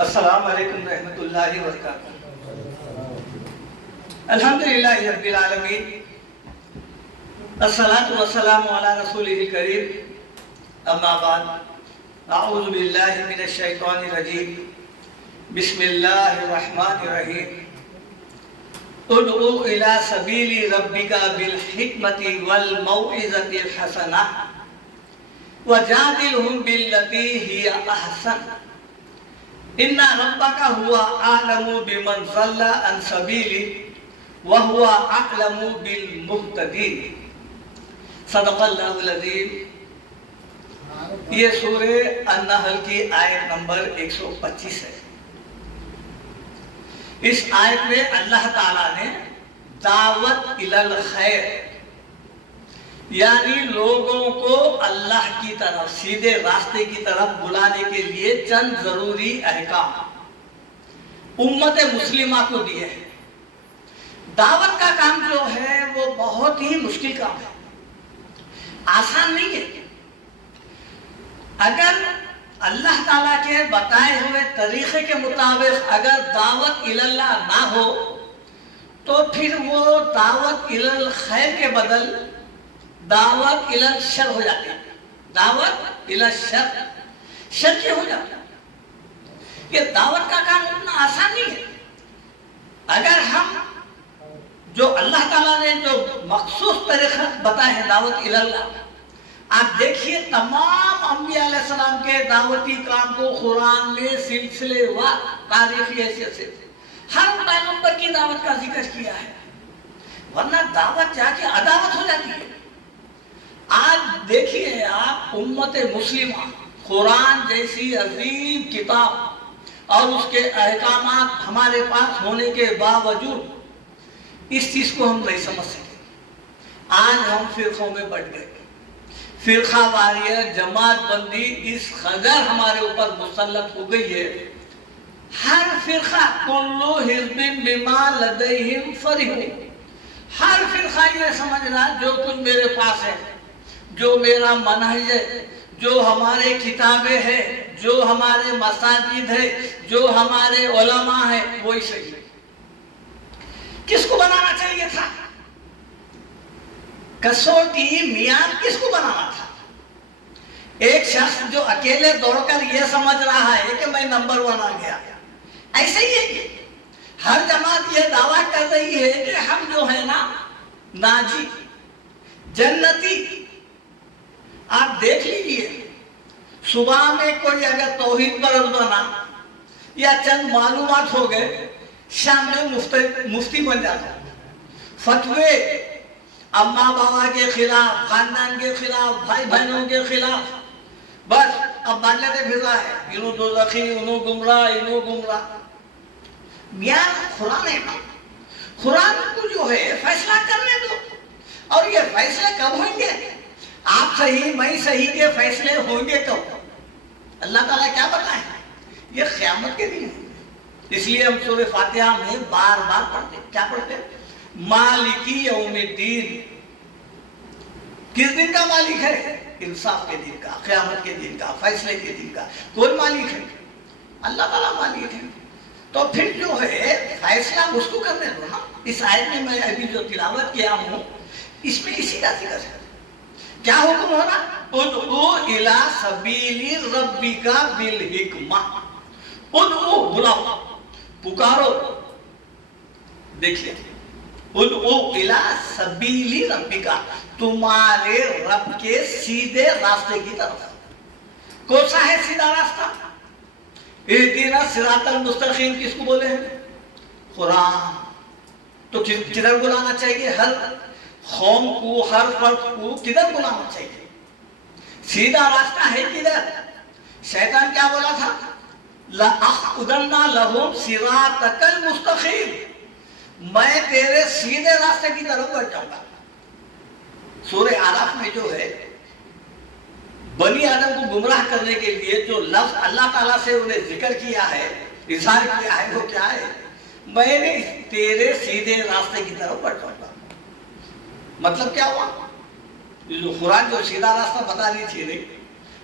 السلام علیکم رحمۃ اللہ وبرکاتہ۔ الحمدللہ رب العالمین، الصلاۃ والسلام علی رسولہ الکریم، اما بعد، اعوذ باللہ من الشیطان الرجیم، بسم اللہ الرحمن الرحیم۔ ادعو الی سبیل ربک بالحکمۃ والموعظۃ الحسنہ وجادلہم باللتی ہی احسن ان ربک هو اعلم بمن ضل عن سبیلہ وهو اعلم بالمہتدین۔ صدق اللہ العظیم۔ یہ سورہ النحل کی آیت نمبر 125 ہے۔ اس آیت میں اللہ تعالیٰ نے دعوت الی الخیر، یعنی لوگوں کو اللہ کی طرف، سیدھے راستے کی طرف بلانے کے لیے چند ضروری احکام امت مسلمہ کو دیے ہیں۔ دعوت کا کام جو ہے وہ بہت ہی مشکل کام ہے، آسان نہیں ہے۔ اگر اللہ تعالیٰ کے بتائے ہوئے طریقے کے مطابق اگر دعوت الی اللہ نہ ہو تو پھر وہ دعوت الی الخیر کے بدل دعوت الی الشر ہو جاتی ہے۔ دعوت الی الشر، شر کی ہو جاتا ہے۔ یہ دعوت کا کام اتنا آسان نہیں ہے۔ اگر ہم جو اللہ تعالیٰ نے جو مخصوص طریقہ بتائے ہیں دعوت الی اللہ، آپ دیکھیے تمام انبیاء علیہ السلام کے دعوتی کام کو قرآن میں سلسلے وار تاریخی حیثیت سے ہر پیغمبر کی دعوت کا ذکر کیا ہے، ورنہ دعوت جا کے عداوت ہو جاتی ہے۔ آج دیکھیے آپ امت مسلمہ قرآن جیسی عظیم کتاب اور اس کے احکامات ہمارے پاس ہونے کے باوجود اس چیز کو ہم نہیں سمجھ سکے۔ آج ہم فرقوں میں بٹ گئے، فرقہ واریت، جماعت بندی اس قدر ہمارے اوپر مسلط ہو گئی ہے۔ ہر فرقہ کل حزب بما لدیہم فرحون، ہر فرقہ یہ سمجھ رہا جو کچھ میرے پاس ہے، جو میرا منہج ہے، جو ہمارے کتابیں ہیں، جو ہمارے مساجد ہے، جو ہمارے علماء ہیں، وہی صحیح ہے۔ کس کو بنانا چاہیے تھا؟ کسوٹی میعاد کس کو بنانا تھا؟ ایک شخص جو اکیلے دوڑ کر یہ سمجھ رہا ہے کہ میں نمبر 1 آ گیا، ایسے ہی ہے کہ ہر جماعت یہ دعویٰ کر رہی ہے کہ ہم جو ہے نا ناجی، جنتی۔ آپ دیکھ لیجئے، صبح میں کوئی اگر توحید پر بنا یا چند معلومات ہو گئے، شام میں مفتی بن جاتا ہے، فتوے اماں بابا کے خلاف، خاندان کے خلاف، بھائی بہنوں کے خلاف، بس اب بادلتے پھرا ہے، انہوں دوزخی، انہوں گمراہ، انہوں گمراہ۔ میاں قرآن ہے نا، قرآن کو جو ہے فیصلہ کرنے دو، اور یہ فیصلے کب ہوئیں گے؟ آپ صحیح میں صحیح کے فیصلے ہوں گے کب؟ اللہ تعالیٰ کیا بتائیں؟ یہ قیامت کے دن ہے۔ اس لیے ہم سورہ فاتحہ میں بار بار پڑھتے ہیں، کیا پڑھتے ہیں؟ مالکی یوم الدین۔ کس دن کا مالک ہے؟ انصاف کے دن کا، قیامت کے دن کا، فیصلے کے دن کا۔ کون مالک ہے؟ اللہ تعالیٰ مالک ہے۔ تو پھر جو ہے فیصلہ اس کو کرنے دو نا۔ اس آیت میں ابھی جو تلاوت کیا ہوں، اس میں اسی کا ذکر ہے۔ کیا حکم ہونا؟ ادعو الی سبیل ربک بالحکمہ۔ ادعو، بلاؤ، پکارو۔ دیکھیے، ادعو الی سبیل ربک، تمہارے رب کے سیدھے راستے کی طرف۔ کون سا ہے سیدھا راستہ؟ اہدنا الصراط المستقیم کس کو بولے ہیں؟ قرآن۔ تو کدھر بلانا چاہیے؟ ہر قوم کو، ہر فرد کو کدھر بلانا چاہیے؟ سیدھا راستہ ہے کدھر؟ شیطان کیا بولا تھا؟ لَأَقْعُدَنَّ لَهُمْ صِرَاطَكَ الْمُسْتَقِيمَ، میں تیرے سیدھے راستے کی طرف بڑھ جاؤں گا۔ سورہ اعراف میں جو ہے بنی آدم کو گمراہ کرنے کے لیے جو لفظ اللہ تعالیٰ سے انہیں ذکر کیا ہے، اظہار کیا ہے، وہ کیا ہے؟ میں نے تیرے سیدھے راستے کی طرف بڑھ جاؤں گا۔ مطلب کیا ہوا؟ قرآن جو سیدھا راستہ بتا رہی تھی نہیں،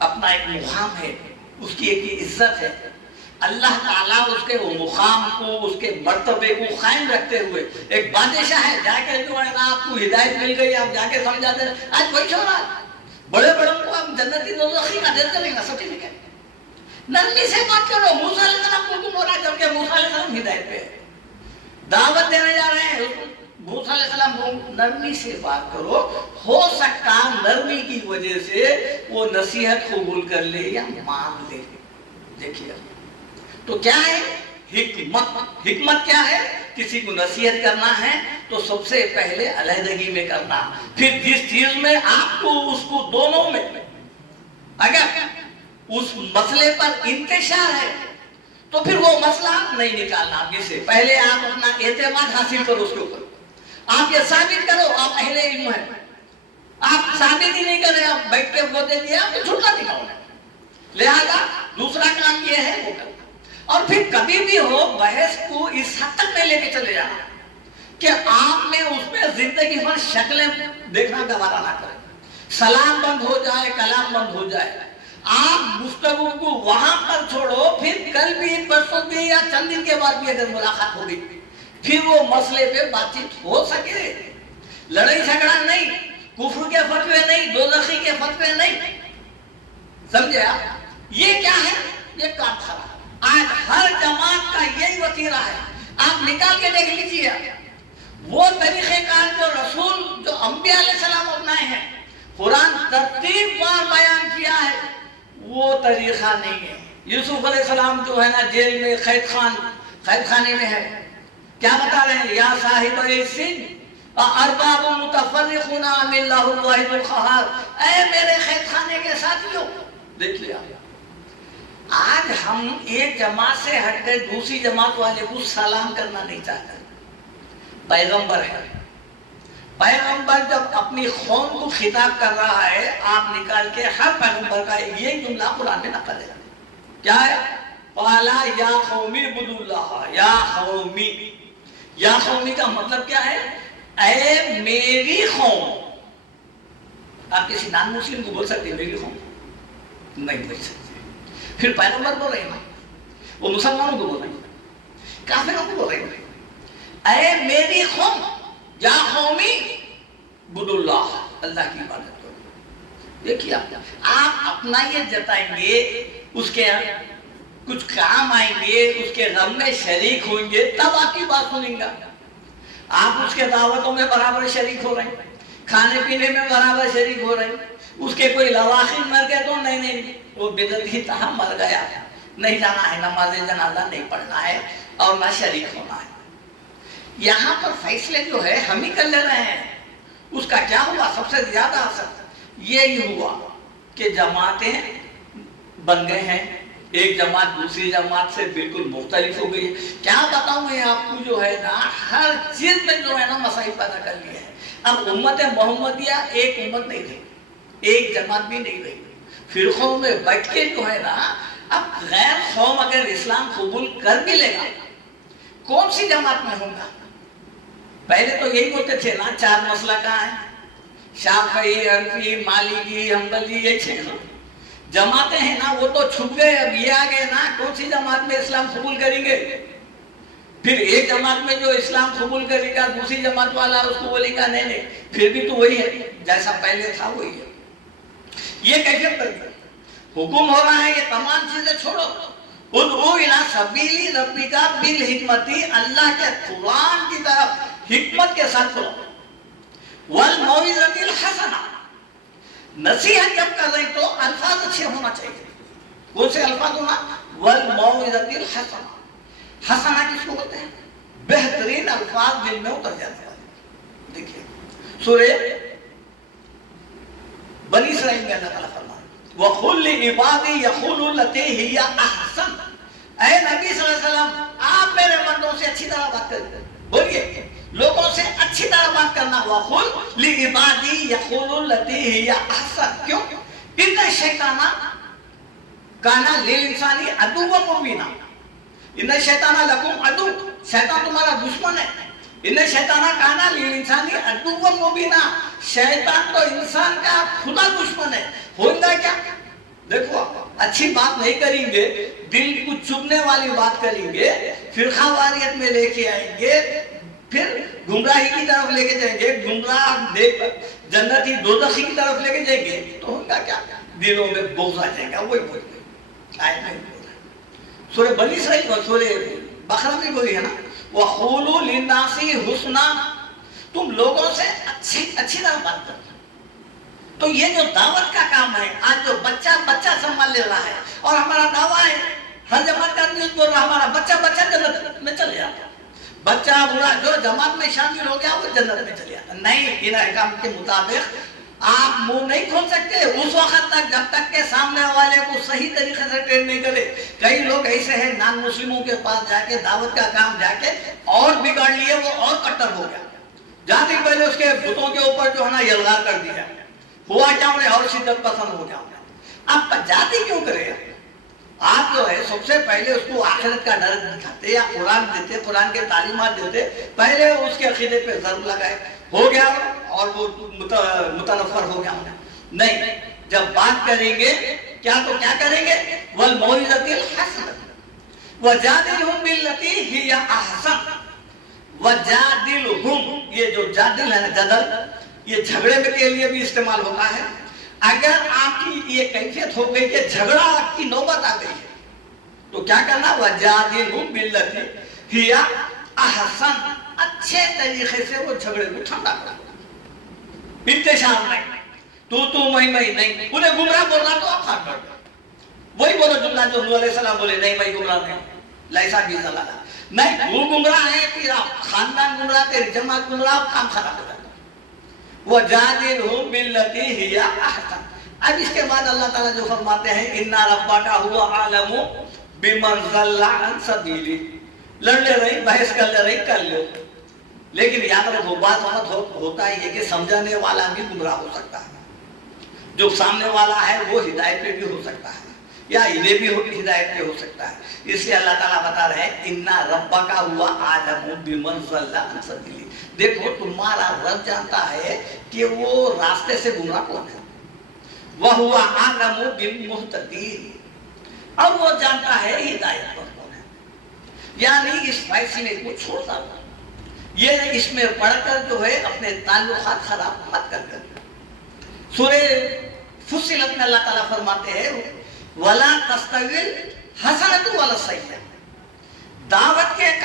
اپنا ایک مقام ہے، اس کی ایک عزت ہے. اللہ تعالیٰ اس کے وہ مقام کو، اس کے مرتبے کو قائم رکھتے ہوئے، ایک بادشاہ ہے، جا کے جو ہے نا آپ کو ہدایت مل گئی، آپ جا کے سمجھا دیں. آج کوئی چھوڑا بڑے بڑوں کو آپ جنتی دوزخی کا دیتے رہیں گا سرٹیفکیٹ. نرمی سے بات کرو. موسیٰ علیہ السلام کو حکم ہو رہا ہے جبکہ موسیٰ علیہ السلام ہدایت پہ ہے، دعوت دینے جا رہے ہیں. موسیٰ علیہ السلام کو نرمی سے بات کرو. ہو سکتا نرمی کی وجہ سے وہ نصیحت قبول کر لے یا مان لے. دیکھیے تو کیا ہے حکمت. حکمت کیا ہے؟ کسی کو نصیحت کرنا ہے تو سب سے پہلے علیحدگی میں کرنا. پھر جس چیز میں آپ کو اس کو دونوں میں اگر اس مسئلے پر انتشار ہے تو پھر وہ مسئلہ نہیں نکالنا. آپ سے پہلے آپ اپنا اعتماد حاصل کرو اس کے اوپر. آپ یہ ثابت کرو آپ اہل علم ہیں. آپ ثابت ہی نہیں کرے، آپ بیٹھ کے بولتے دیا آپ کو چھوٹا دکھاؤ. لہذا دوسرا کام یہ ہے وہ کرنا. اور پھر کبھی بھی ہو بحث کو اس حد تک نہیں لے کے چلے جانا کہ آپ نے اس میں زندگی بھر شکلیں دیکھنا گوارا نہ کریں. سلام بند ہو جائے، کلام بند ہو جائے، آپ گفتگو کو وہاں پر چھوڑو. پھر کل بھی، پرسوں بھی یا چند دن کے بعد بھی اگر ملاقات ہوگی پھر وہ مسئلے پہ بات چیت ہو سکے. لڑائی جھگڑا نہیں، کفر کے فتوے نہیں، دوزخی کے فتوے نہیں. سمجھے آپ؟ یہ کیا ہے؟ یہ کام خراب. آج ہر جماعت کا یہی وتیرہ ہے. آپ نکال کے دیکھ لیجیے وہ طریقہ کار جو رسول، جو انبیاء علیہ السلام اپنائے ہیں، قرآن ترتیب وار بیان کیا ہے، وہ طریقہ نہیں ہے. یوسف علیہ السلام جو ہے نا جیل میں قید خانے میں ہے، کیا بتا رہے ہیں؟ یا صاحب السجن ارباب متفرقون ام اللہ الواحد القہار. اے میرے قید خانے کے ساتھیوں، دیکھیے آج ہم ایک جماعت سے ہٹ گئے دوسری جماعت والے کو سلام کرنا نہیں چاہتے. پیغمبر ہے، پیغمبر جب اپنی قوم کو خطاب کر رہا ہے، آپ نکال کے ہر پیغمبر کا یہ جملہ قرآن میں نقل ہے. کیا ہے؟ قالا یا قومی اعبدوا اللہ. یا قومی، یا قومی کا مطلب کیا ہے؟ اے میری قوم. آپ کسی نان مسلم کو بول سکتے ہیں میری قوم؟ نہیں بول سکتے. پھر پیغمبر بول رہے ہیں، وہ مسلمانوں کو بول رہے ہیں، کافروں کو بول رہے ہیں اے میری قوم، یا قومی اعبدوا اللہ، اللہ کی عبادت کرو. دیکھیے آپ اپنا یہ جتائیں گے، اس کے کچھ کام آئیں گے، اس کے غم میں شریک ہوئیں گے، تب آپ کی بات سنیں گا. آپ اس کے دعوتوں میں برابر شریک ہو رہے ہیں، کھانے پینے میں برابر شریک ہو رہے ہیں. اس کے کوئی لواحق مر گئے تو نہیں وہ بدعتی تھا، مر گیا، نہیں جانا ہے، نماز جنازہ نہیں پڑھنا ہے اور نہ شریک ہونا ہے. یہاں پر فیصلے جو ہے ہم ہی کر لے رہے ہیں. اس کا کیا ہوا؟ سب سے زیادہ اثر یہی ہوا کہ جماعتیں بن گئے ہیں. ایک جماعت دوسری جماعت سے بالکل مختلف ہو گئی ہے. کیا بتاؤں میں آپ کو، جو ہے نا ہر چیز میں جو ہے نا مسائل پیدا کر لیے ہیں. اب امت محمدیہ ایک امت نہیں رہی، ایک جماعت بھی نہیں رہی. فرقوں میں بٹ کے جو ہے نا اب غیر قوم اگر اسلام قبول کر بھی لے گا کون سی جماعت میں ہوگا؟ پہلے تو یہی بولتے تھے نا 4 مسئلہ کہاں ہے؟ شافعی، حنفی، مالکی، حنبلی، یہ 6 جماعتیں ہیں نا وہ تو چھپ گئے. اب یہ آ گئے نا کون سی جماعت میں اسلام قبول کریں گے. پھر ایک جماعت میں جو اسلام قبول کرے گا دوسری جماعت والا اس کو بولے گا نہیں پھر بھی تو وہی ہے جیسا پہلے تھا وہی ہے. یہ کیفیت پر حکم ہو رہا ہے یہ تمام چیزیں چھوڑو. ادعو الی سبیل ربک بالحکمت، اللہ کے قرآن کی طرف حکمت کے ساتھ چلو. والموعظۃ الحسنہ، نصیحت جب کر رہے تو الفاظ اچھے ہونا چاہیے. کون سے الفاظ ہونا؟ والموعظۃ الحسنہ. حسنہ کس کو بولتے ہیں؟ بہترین الفاظ دل میں اتر جاتے ہیں. دیکھیے سورہ بنی اسرائیل میں اللہ تعالیٰ فرمایا وَقُلْ لِعِبَادِي يَقُولُوا الَّتِي هِيَ أَحْسَنُ. اے نبی صلی اللہ علیہ وسلم آپ میرے بندوں سے اچھی طرح بات کریں. بولیے لوگوں سے اچھی طرح بات کرنا. وَقُلْ لِعِبَادِي يَقُولُوا الَّتِي هِيَ أَحْسَنُ. کیوں؟ ان الشیطان کان للانسان عدوا مبینا. ان الشیطان لکم عدو، شیطان تمہارا دشمن ہے. ان الشیطان کان للانسان عدوا مبینا، شیطان تو انسان کا خدا دشمن ہے. ہوگا کیا؟ دیکھو اچھی بات نہیں کریں گے، دل کو چبنے والی بات کریں گے، فرقہ واریت میں لے کے آئیں گے، پھر گمراہی کی طرف لے کے جائیں گے، گمراہ جنتی دوزخی کی طرف لے کے جائیں گے، تو ہوگا کیا؟ دلوں میں بغض آ جائے گا۔ وہی آیت میں بول رہا ہے، سورہ بنی اسرائیل اور سورہ بقرہ میں بولی ہے نا، وَقُولُوا لِلنَّاسِ حُسْنًا، تم لوگوں سے اچھی طرح بات کرنا۔ تو یہ جو دعوت کا کام ہے، آج جو بچہ سنبھال لے رہا ہے، اور ہمارا دعویٰ ہے، ہر جماعت کا نیوز بول رہا ہے ہمارا بچہ جنت میں چلے جاتا، بچہ بوڑھا جو جماعت میں شامل ہو گیا وہ جنت میں چلے جاتا۔ نہیں، ان احکام کے مطابق آپ منہ نہیں کھول سکتے اس وقت تک جب تک کہ سامنے والے کو صحیح طریقے سے ٹرین نہیں کرے۔ کئی لوگ ایسے ہیں نان مسلموں کے پاس جا کے دعوت کا کام جا کے اور بگاڑ لیے، وہ اور کٹر ہو گیا، جاتے پہلے اس کے بتوں کے اوپر جو ہے نا یلغار کر دیا، ہوا کیا انہیں اور شدت پسند ہو گیا۔ آپ جاتی کیوں کرے؟ آپ جو ہے سب سے پہلے اس کو آخرت کا ڈر دکھاتے یا قرآن دیتے، قرآن کے تعلیمات دیتے، پہلے اس کے عقیدے پہ ضرب لگائے، ہو گیا اور وہ متنفر ہو گیا۔ نہیں، جب بات کریں گے کیا تو کیا کریں گے؟ وَالْمَوْعِظَةِ الْحَسَنَةِ وَجَادِلْهُمْ بِالَّتِي هِيَ أَحْسَنُ وَجَادِلْهُمْ، یہ جو جادل ہے نا، جدل، یہ جھگڑے میں کے لیے بھی استعمال ہوتا ہے۔ اگر آپ کی یہ کیفیت ہو گئی کہ جھگڑا آپ کی نوبت آ گئی ہے تو کیا کرنا؟ وَجَادِلْهُمْ بِالَّتِي هِيَ أَحْسَنُ، اچھے طریقے سے وہ جھگڑے کو ٹھنڈا کرو، انتشار نہیں، تو میں نہیں، انہیں گمراہ بولنا تو آپ خان کر دو، وہی بولو جملہ جو نوح علیہ السلام بولے، نہیں میں گمراہ نہیں، لیسا بھی ضلالہ، نہیں وہ گمراہ ہے، پھر آپ خاندان گمراہ، تیری جماعت گمراہ، آپ کام خراب ہو جاتا۔ وَجَادِلْهُمْ بِالَّتِي هِيَ أَحْسَنُ۔ اب اس کے بعد اللہ تعالیٰ جو فرماتے ہیں إِنَّ رَبَّكَ هُوَ أَعْلَمُ بِمَنْ ضَلَّ عَنْ سَبِيلِهِ، لڑ لے رہی، بحث کر لے رہی، کر لو، لیکن یاد رکھو بات ہوتا ہے یہ کہ سمجھانے والا بھی گمراہ ہو سکتا ہے، جو سامنے والا ہے وہ ہدایت پہ بھی ہو سکتا ہے، یا انہیں بھی ہدایت پہ ہو سکتا ہے۔ اس لیے اللہ تعالیٰ بتا رہے ہیں إِنَّ رَبَّكَ هُوَ أَعْلَمُ بِمَنْ ضَلَّ عَنْ سَبِيلِهِ، دیکھو تمہارا رب جانتا ہے کہ وہ راستے سے گمراہ کون ہے، وَهُوَ أَعْلَمُ بِالْمُهْتَدِينَ، اور وہ جانتا ہے ہدایت پر کون ہے۔ یعنی اس فیصلے کو چھوڑتا ہے، یہ اس میں پڑھ کر جو ہے اپنے تعلقات خراب مت کر۔ سورہ فصلت میں اللہ تعالیٰ فرماتے ہیں وَلَا تَسْتَوِي الْحَسَنَةُ وَلَا السَّيِّئَةُ، دعوت کے